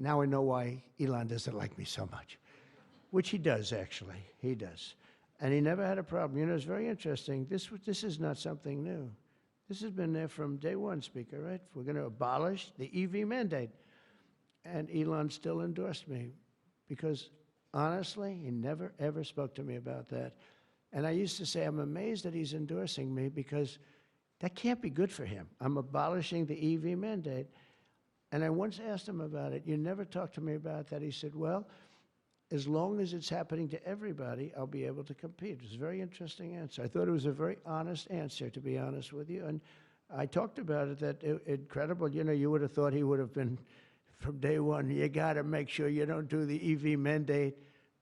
Now I know why Elon doesn't like me so much, which he does, actually. He does. And he never had a problem. You know, it's very interesting. This is not something new. This has been there from day one, Speaker, right? We're going to abolish the EV mandate. And Elon still endorsed me because, honestly, he never, ever spoke to me about that. And I used to say, I'm amazed that he's endorsing me because that can't be good for him. I'm abolishing the EV mandate. And I once asked him about it. You never talked to me about that. He said, well, as long as it's happening to everybody, I'll be able to compete. It was a very interesting answer. I thought it was a very honest answer, to be honest with you. And I talked about it, that incredible. You know, you would have thought he would have been, from day one, you got to make sure you don't do the EV mandate,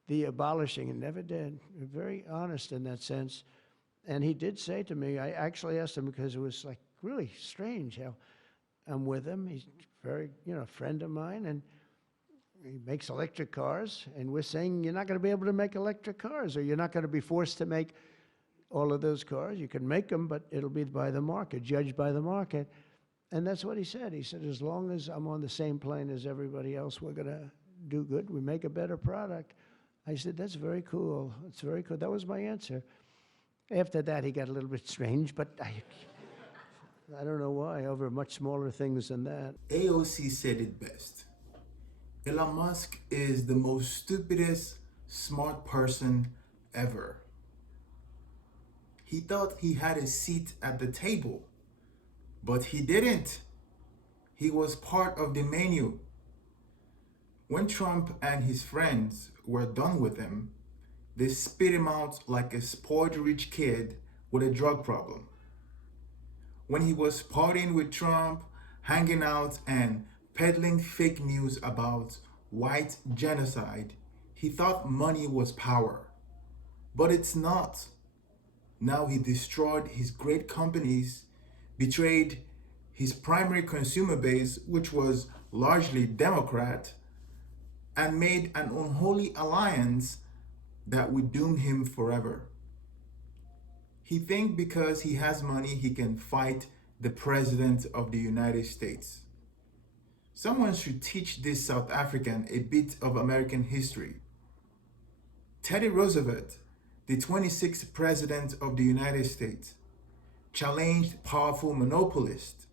the abolishing, and never did. Very honest in that sense. And he did say to me, I actually asked him because it was like really strange how I'm with him. He's very, you know, a friend of mine, and he makes electric cars, and we're saying you're not going to be able to make electric cars, or you're not going to be forced to make all of those cars. You can make them, but it'll be by the market, judged by the market. And that's what he said. He said, as long as I'm on the same plane as everybody else, we're going to do good. We make a better product. I said, that's very cool. It's very cool. That was my answer. After that, he got a little bit strange, but I don't know why, over much smaller things than that. AOC said it best. Elon Musk is the most stupidest smart person ever. He thought he had a seat at the table, but he didn't. He was part of the menu. When Trump and his friends were done with him, they spit him out like a spoiled rich kid with a drug problem. When he was partying with Trump, hanging out and peddling fake news about white genocide, he thought money was power. But it's not. Now he destroyed his great companies, betrayed his primary consumer base, which was largely Democrat, and made an unholy alliance that would doom him forever. He thinks because he has money, he can fight the President of the United States. Someone should teach this South African a bit of American history. Teddy Roosevelt, the 26th President of the United States, challenged powerful monopolists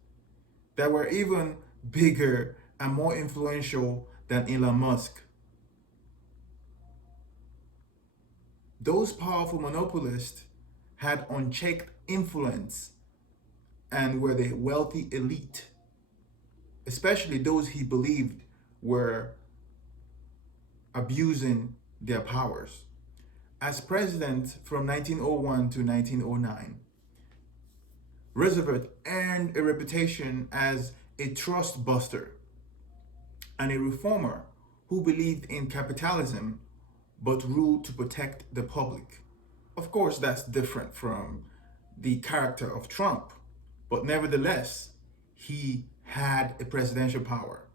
that were even bigger and more influential than Elon Musk. Those powerful monopolists had unchecked influence and were the wealthy elite, especially those he believed were abusing their powers. As president from 1901 to 1909, Roosevelt earned a reputation as a trust buster and a reformer who believed in capitalism but ruled to protect the public. Of course, that's different from the character of Trump, but nevertheless, he had a presidential power.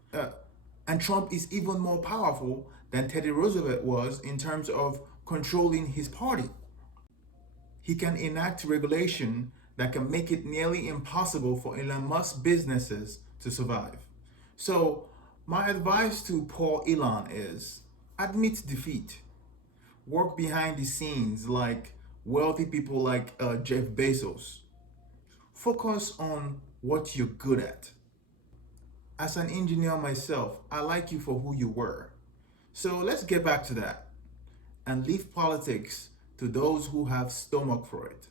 And Trump is even more powerful than Teddy Roosevelt was in terms of controlling his party. He can enact regulation that can make it nearly impossible for Elon Musk businesses to survive. So my advice to poor Elon is admit defeat. Work behind the scenes like wealthy people like Jeff Bezos. Focus on what you're good at. As an engineer myself, I like you for who you were. So let's get back to that and leave politics to those who have stomach for it.